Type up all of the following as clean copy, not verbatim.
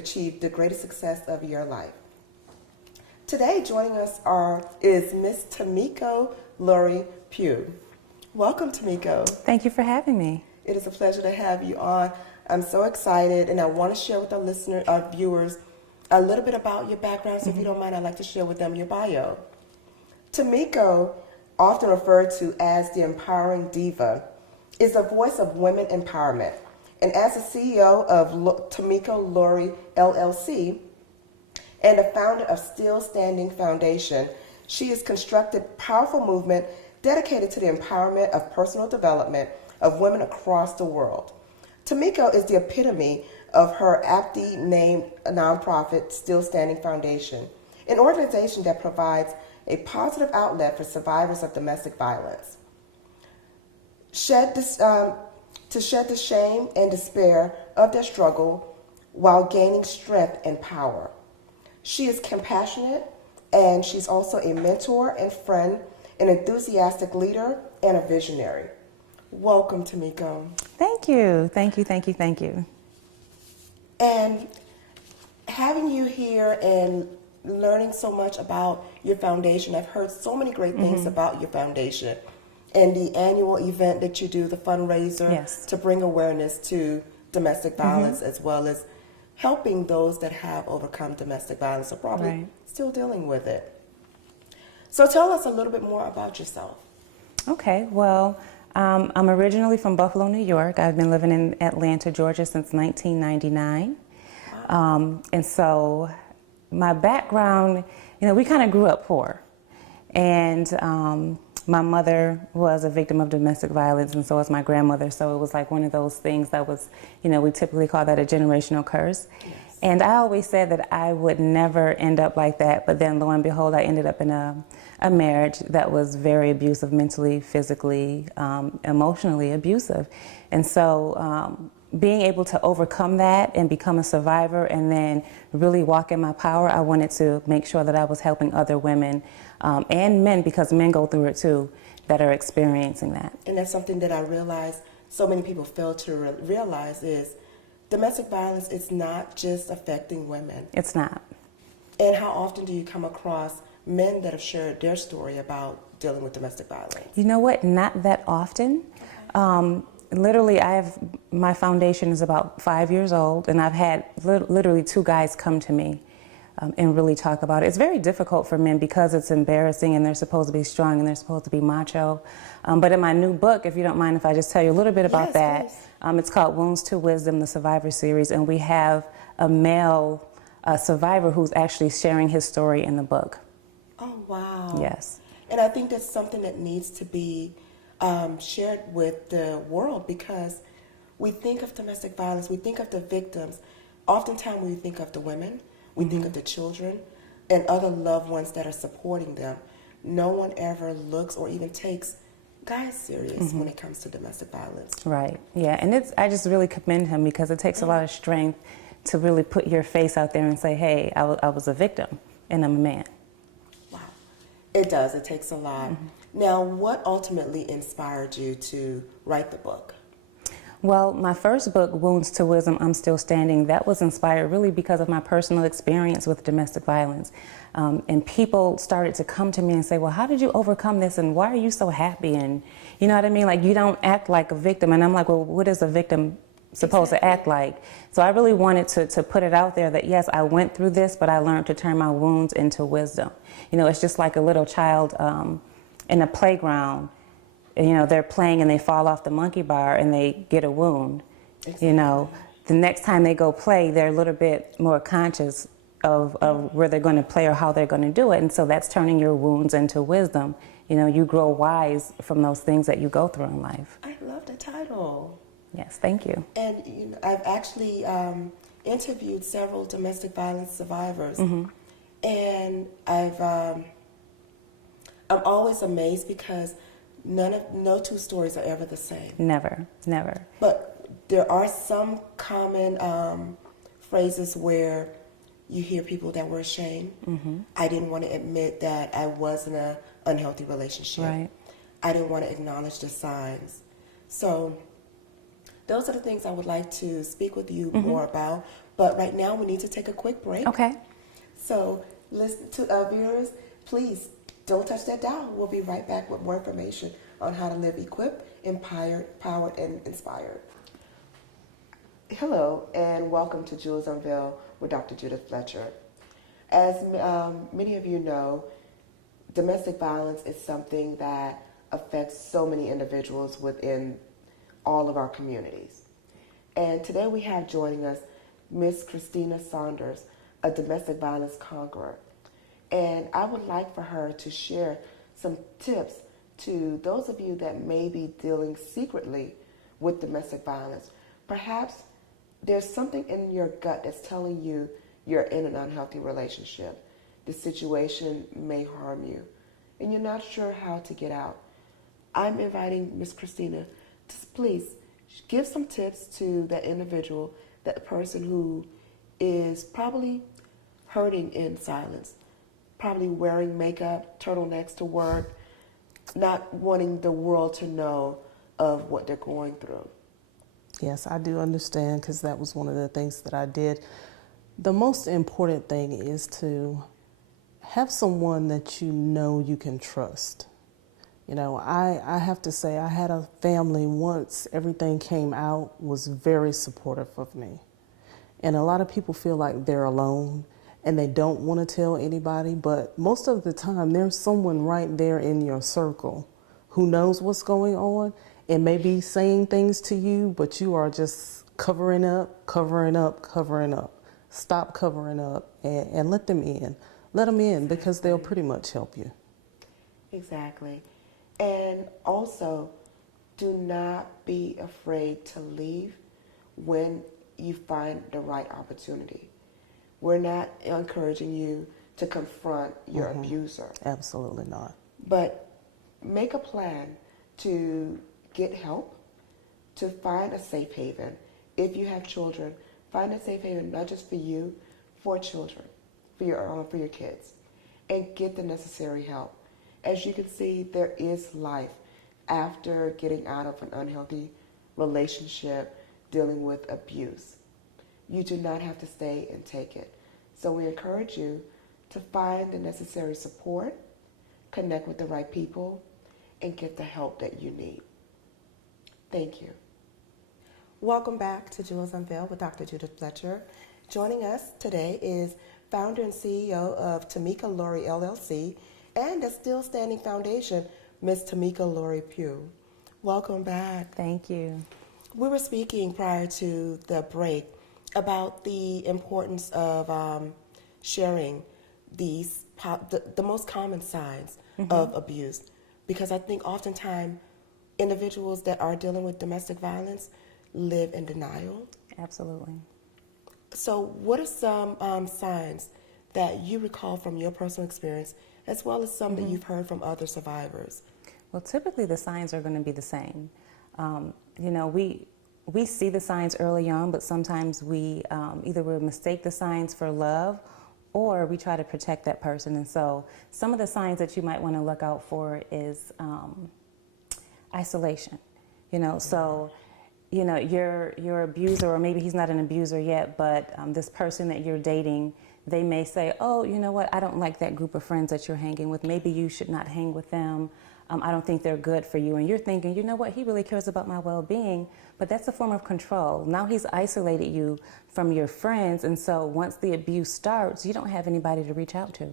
achieve the greatest success of your life. Today, joining us is Miss Tamiko Lurie Pugh. Welcome, Tamiko. Thank you for having me. It is a pleasure to have you on. I'm so excited, and I want to share with our viewers, a little bit about your background. So if you don't mind, I'd like to share with them your bio. Tamiko, often referred to as the empowering diva, is the voice of women empowerment. And as the CEO of Tamiko Lurie LLC and the founder of Still Standing Foundation, she has constructed a powerful movement dedicated to the empowerment of personal development of women across the world. Tamiko is the epitome of her aptly named nonprofit, Still Standing Foundation, an organization that provides a positive outlet for survivors of domestic violence. To shed the shame and despair of their struggle while gaining strength and power. She is compassionate, and she's also a mentor and friend, an enthusiastic leader, and a visionary. Welcome, Tamiko. Thank you. Thank you, thank you, thank you. And having you here and learning so much about your foundation, I've heard so many great things about your foundation and the annual event that you do, the fundraiser, to bring awareness to domestic violence, as well as helping those that have overcome domestic violence or probably still dealing with it. So tell us a little bit more about yourself. Okay, well, I'm originally from Buffalo, New York. I've been living in Atlanta, Georgia since 1999. And so my background, we kind of grew up poor. And my mother was a victim of domestic violence, and so was my grandmother. So it was like one of those things that was, we typically call that a generational curse. Yes. And I always said that I would never end up like that. But then lo and behold, I ended up in a marriage that was very abusive, mentally, physically, emotionally abusive. And so being able to overcome that and become a survivor and then really walk in my power, I wanted to make sure that I was helping other women and men, because men go through it too, that are experiencing that. And that's something that I realize so many people fail to realize is domestic violence is not just affecting women. It's not. And how often do you come across men that have shared their story about dealing with domestic violence? You know what? Not that often. Literally, my foundation is about 5 years old, and I've had literally 2 guys come to me and really talk about it. It's very difficult for men because it's embarrassing, and they're supposed to be strong, and they're supposed to be macho. But in my new book, if you don't mind if I just tell you a little bit about that, it's called Wounds to Wisdom, the Survivor Series, and we have a male survivor who's actually sharing his story in the book. Oh, wow. Yes. And I think that's something that needs to be shared with the world, because we think of domestic violence, we think of the victims. Oftentimes we think of the women, we think of the children and other loved ones that are supporting them. No one ever looks or even takes guys serious when it comes to domestic violence. Right, yeah, and I just really commend him, because it takes a lot of strength to really put your face out there and say, hey, I was a victim and I'm a man. Wow, it does, it takes a lot. Now, what ultimately inspired you to write the book? Well, my first book, Wounds to Wisdom, I'm Still Standing, that was inspired really because of my personal experience with domestic violence. And people started to come to me and say, well, how did you overcome this, and why are you so happy? And you know what I mean? Like, you don't act like a victim. And I'm like, well, what is a victim supposed to act like? So I really wanted to put it out there that, yes, I went through this, but I learned to turn my wounds into wisdom. It's just like a little child in a playground. They're playing and they fall off the monkey bar and they get a wound. Exactly. The next time they go play, they're a little bit more conscious of where they're going to play or how they're going to do it. And so that's turning your wounds into wisdom. You grow wise from those things that you go through in life. I love the title. Yes, thank you. And I've actually interviewed several domestic violence survivors. And I'm always amazed because no 2 stories are ever the same. Never, never. But there are some common phrases where you hear people that were ashamed. I didn't want to admit that I was in an unhealthy relationship. Right. I didn't want to acknowledge the signs. So those are the things I would like to speak with you more about. But right now, we need to take a quick break. Okay. So, listen to our viewers, please don't touch that dial. We'll be right back with more information on how to live equipped, empowered, and inspired. Hello, and welcome to Jewels Unveiled with Dr. Judith Fletcher. As many of you know, domestic violence is something that affects so many individuals within all of our communities. And today we have joining us Miss Christina Saunders, a domestic violence conqueror. And I would like for her to share some tips to those of you that may be dealing secretly with domestic violence. Perhaps there's something in your gut that's telling you you're in an unhealthy relationship. The situation may harm you, and you're not sure how to get out. I'm inviting Miss Christina to please give some tips to that individual, that person who is probably hurting in silence, probably wearing makeup, turtlenecks to work, not wanting the world to know of what they're going through. Yes, I do understand, because that was one of the things that I did. The most important thing is to have someone that you know you can trust. You know, I have to say, I had a family once everything came out, was very supportive of me. And a lot of people feel like they're alone and they don't want to tell anybody, but most of the time there's someone right there in your circle who knows what's going on and may be saying things to you, but you are just covering up, covering up, covering up. Stop covering up and let them in. Let them in, because they'll pretty much help you. Exactly. And also, do not be afraid to leave when you find the right opportunity. We're not encouraging you to confront your abuser. Absolutely not. But make a plan to get help, to find a safe haven. If you have children, find a safe haven, not just for you, for children, for your kids, and get the necessary help. As you can see, there is life after getting out of an unhealthy relationship, dealing with abuse. You do not have to stay and take it. So we encourage you to find the necessary support, connect with the right people, and get the help that you need. Thank you. Welcome back to Jewels Unveiled with Dr. Judith Fletcher. Joining us today is founder and CEO of Tamika Laurie LLC and the Still Standing Foundation, Ms. Tamika Laurie Pugh. Welcome back. Thank you. We were speaking prior to the break about the importance of sharing the most common signs of abuse, because I think oftentimes individuals that are dealing with domestic violence live in denial. Absolutely. So what are some signs that you recall from your personal experience, as well as some that you've heard from other survivors? Well, typically the signs are going to be the same. You know, we see the signs early on, but sometimes we either we mistake the signs for love, or we try to protect that person. And so some of the signs that you might want to look out for is isolation. You know, so you know, your abuser, or maybe he's not an abuser yet, but this person that you're dating, they may say, oh, you know what, I don't like that group of friends that you're hanging with. Maybe you should not hang with them. I don't think they're good for you. And you're thinking, you know what, he really cares about my well-being, but that's a form of control. Now he's isolated you from your friends, and so once the abuse starts, you don't have anybody to reach out to.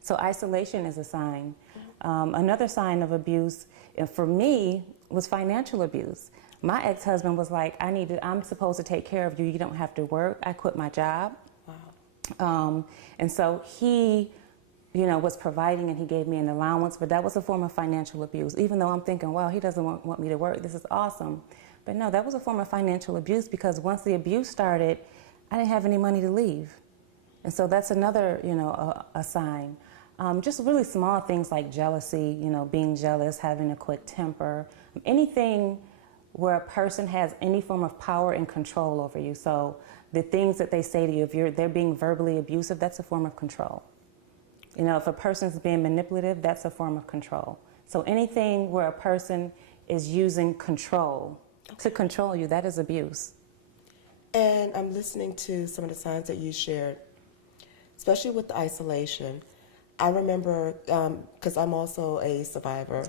So isolation is a sign. Another sign of abuse, and for me, was financial abuse. My ex-husband was like, I'm supposed to take care of you. You don't have to work. I quit my job. Wow. And so he, you know, was providing, and he gave me an allowance, but that was a form of financial abuse. Even though I'm thinking, wow, he doesn't want me to work. This is awesome. But no, that was a form of financial abuse, because once the abuse started, I didn't have any money to leave. And so that's another, you know, a sign. Just really small things like jealousy, you know, being jealous, having a quick temper, anything where a person has any form of power and control over you. So the things that they say to you, if they're being verbally abusive, that's a form of control. You know, if a person's being manipulative, that's a form of control. So anything where a person is using control to control you. That is abuse. And I'm listening to some of the signs that you shared, especially with the isolation. I remember, because I'm also a survivor,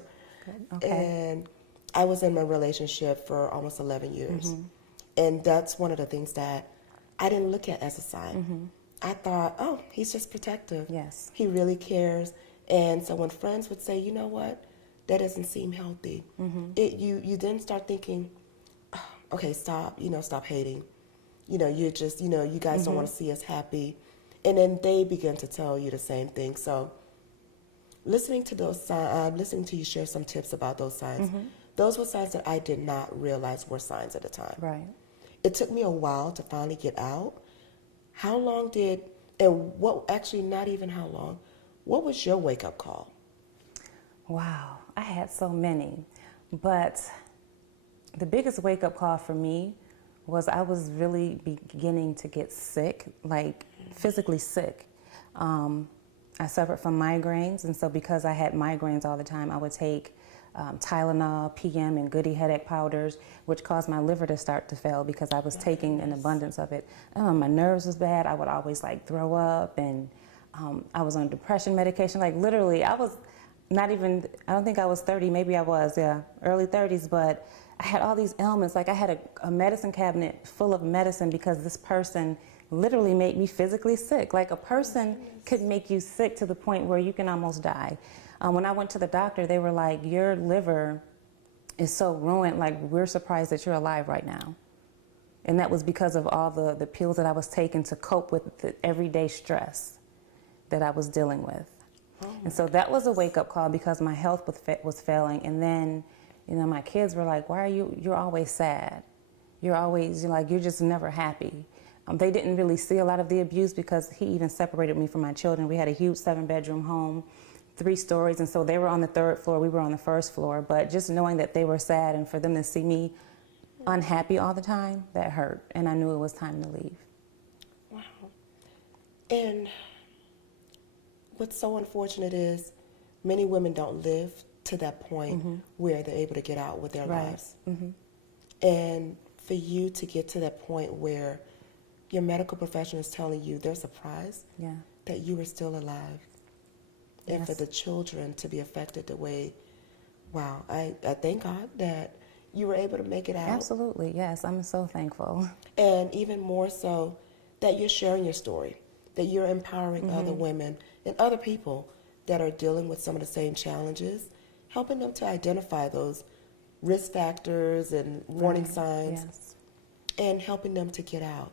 Good. Okay. and I was in my relationship for almost 11 years. And that's one of the things that I didn't look at as a sign. I thought, oh, he's just protective. Yes. He really cares. And so when friends would say, you know what, that doesn't seem healthy, you then start thinking, oh, okay, stop, stop hating. You're just, you guys don't want to see us happy. And then they begin to tell you the same thing. So listening to those signs, listening to you share some tips about those signs, those were signs that I did not realize were signs at the time. Right. It took me a while to finally get out. How long did, and what, actually not even how long, what was your wake-up call? Wow, I had so many. But the biggest wake-up call for me was I was really beginning to get sick, like physically sick. I suffered from migraines, and so because I had migraines all the time, I would take Tylenol, PM, and Goody headache powders, which caused my liver to start to fail because I was taking an abundance of it. My nerves was bad. I would always throw up, and I was on depression medication. Like literally, I was not even, I don't think I was 30, maybe I was, early 30s, but I had all these ailments. Like I had a medicine cabinet full of medicine because this person literally made me physically sick. Like a person could make you sick to the point where you can almost die. When I went to the doctor, they were like, your liver is so ruined, like we're surprised that you're alive right now. And that was because of all the pills that I was taking to cope with the everyday stress that I was dealing with. And so that was a wake-up call because my health was failing. And then, my kids were like, why are you're always sad? You're just never happy. They didn't really see a lot of the abuse because he even separated me from my children. We had a huge 7-bedroom home, 3 stories, and so they were on the 3rd floor, we were on the 1st floor. But just knowing that they were sad and for them to see me unhappy all the time, that hurt. And I knew it was time to leave. Wow. And what's so unfortunate is many women don't live to that point where they're able to get out with their lives. And for you to get to that point where your medical professional is telling you they're surprised that you are still alive. And for the children to be affected the way, wow, I thank God that you were able to make it out. Absolutely, yes, I'm so thankful. And even more so that you're sharing your story, that you're empowering other women and other people that are dealing with some of the same challenges, helping them to identify those risk factors and warning signs, and helping them to get out.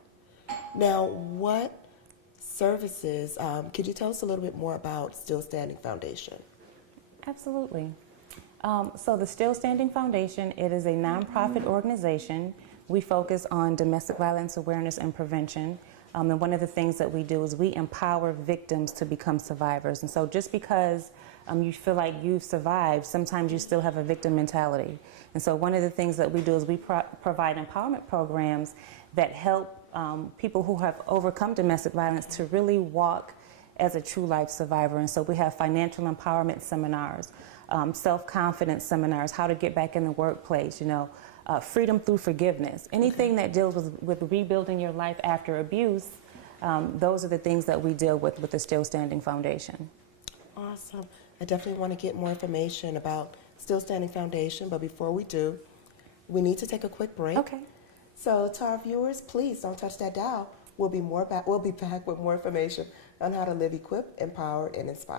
Now, what services, could you tell us a little bit more about Still Standing Foundation? Absolutely. So the Still Standing Foundation, it is a nonprofit organization. We focus on domestic violence awareness and prevention. And one of the things that we do is we empower victims to become survivors. And so just because you feel like you've survived, sometimes you still have a victim mentality. And so one of the things that we do is we provide empowerment programs that help people who have overcome domestic violence to really walk as a true life survivor. And so we have financial empowerment seminars, self-confidence seminars, how to get back in the workplace, freedom through forgiveness. Anything that deals with rebuilding your life after abuse, those are the things that we deal with the Still Standing Foundation. Awesome. I definitely want to get more information about Still Standing Foundation, but before we do, we need to take a quick break. Okay. So to our viewers, please don't touch that dial. We'll be back with more information on how to live equipped, empowered, and inspired.